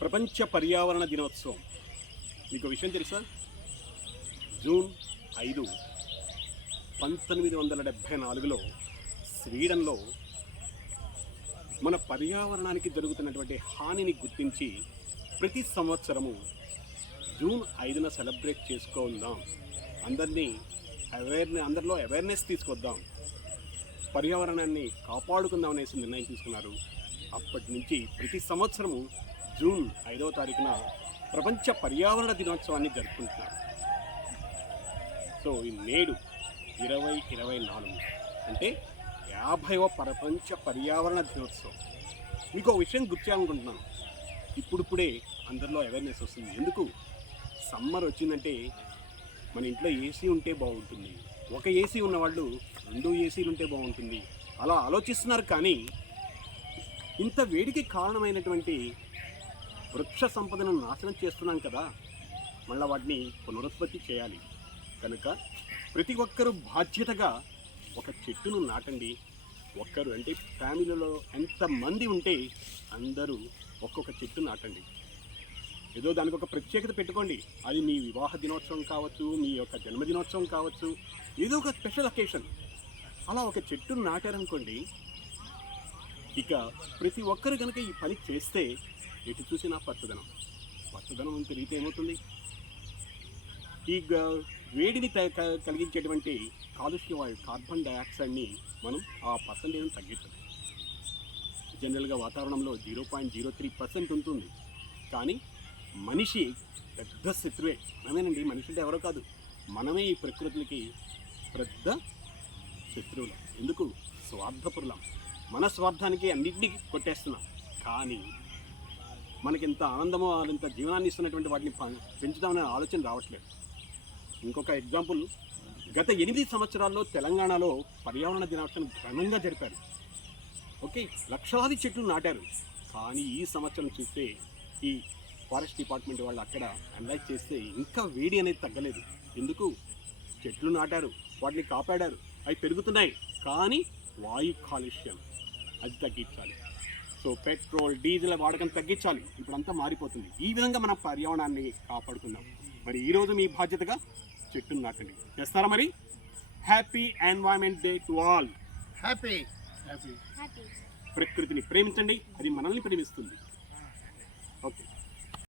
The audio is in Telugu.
ప్రపంచ పర్యావరణ దినోత్సవం మీకు విషయం తెలుసా? జూన్ 5, 1974లో స్వీడన్లో మన పర్యావరణానికి జరుగుతున్నటువంటి హానిని గుర్తించి ప్రతి సంవత్సరము జూన్ 5న సెలబ్రేట్ చేసుకుందాం, అందరిలో అవేర్నెస్ తీసుకొద్దాం, పర్యావరణాన్ని కాపాడుకుందాం అనేసి నిర్ణయం తీసుకున్నారు. అప్పటి నుంచి ప్రతి సంవత్సరము జూన్ 5వ తారీఖున ప్రపంచ పర్యావరణ దినోత్సవాన్ని జరుపుకుంటున్నారు. సో ఈ నేడు 2024 అంటే 50వ ప్రపంచ పర్యావరణ దినోత్సవం. మీకు ఒక విషయం గుర్తు చేయాలనుకుంటున్నాను. ఇప్పుడిప్పుడే అందరిలో అవేర్నెస్ వస్తుంది. ఎందుకు? సమ్మర్ వచ్చిందంటే మన ఇంట్లో ఏసీ ఉంటే బాగుంటుంది, ఒక ఏసీ ఉన్నవాళ్ళు 2 ఏసీలు ఉంటే బాగుంటుంది, అలా ఆలోచిస్తున్నారు. కానీ ఇంత వేడికి కారణమైనటువంటి వృక్ష సంపదను నాశనం చేస్తున్నాం కదా, మళ్ళీ వాటిని పునరుత్పత్తి చేయాలి. కనుక ప్రతి ఒక్కరూ బాధ్యతగా ఒక చెట్టును నాటండి. ఒక్కరు అంటే ఫ్యామిలీలో ఎంతమంది ఉంటే అందరూ ఒక్కొక్క చెట్టు నాటండి. ఏదో దానికి ఒక ప్రత్యేకత పెట్టుకోండి. అది మీ వివాహ దినోత్సవం కావచ్చు, మీ యొక్క జన్మదినోత్సవం కావచ్చు, ఏదో ఒక స్పెషల్ అకేషన్. అలా ఒక చెట్టును నాటారనుకోండి, ఇక ప్రతి ఒక్కరు కనుక ఈ పని చేస్తే ఎటు చూసినా పచ్చదనం పెరిగితే ఏమవుతుంది? ఈ వేడిని కలిగించేటువంటి కాలుష్య వాయు కార్బన్ డైఆక్సైడ్ని మనం ఆ పర్సంటేజ్ని తగ్గించాలి. జనరల్గా వాతావరణంలో 0.03% ఉంటుంది. కానీ మనిషి పెద్ద శత్రువే. మనమేనండి, మనిషి అంటే ఎవరో కాదు, మనమే ఈ ప్రకృతికి పెద్ద శత్రువులు. ఎందుకు? స్వార్థపరులం. మన స్వార్థానికి అన్నింటినీ కొట్టేస్తున్నాం. కానీ మనకింత ఆనందమో ఇంత జీవనాన్ని ఇస్తున్నటువంటి వాటిని పెంచుదామనే ఆలోచన రావట్లేదు. ఇంకొక ఎగ్జాంపుల్, గత 8 సంవత్సరాల్లో తెలంగాణలో పర్యావరణ దినోత్సవం ఘనంగా జరిపారు. ఓకే, లక్షలాది చెట్లు నాటారు. కానీ ఈ సంవత్సరం చూస్తే ఈ ఫారెస్ట్ డిపార్ట్మెంట్ వాళ్ళు అక్కడ అనలైజ్ చేస్తే ఇంకా వేడి అనేది తగ్గలేదు. ఎందుకు? చెట్లు నాటారు, వాటిని కాపాడారు, అవి పెరుగుతున్నాయి. కానీ వాయు కాలుష్యం అది తగ్గించాలి. సో పెట్రోల్, డీజిల్ వాడకం తగ్గించాలి. ఇప్పుడంతా మారిపోతుంది. ఈ విధంగా మనం పర్యావరణాన్ని కాపాడుకుందాం. మరి ఈరోజు మీ బాధ్యతగా చెట్టును నాటండి. చేస్తారా మరి? Happy environment day to all. Happy. ప్రకృతిని ప్రేమించండి, అది మనల్ని ప్రేమిస్తుంది. ఓకే.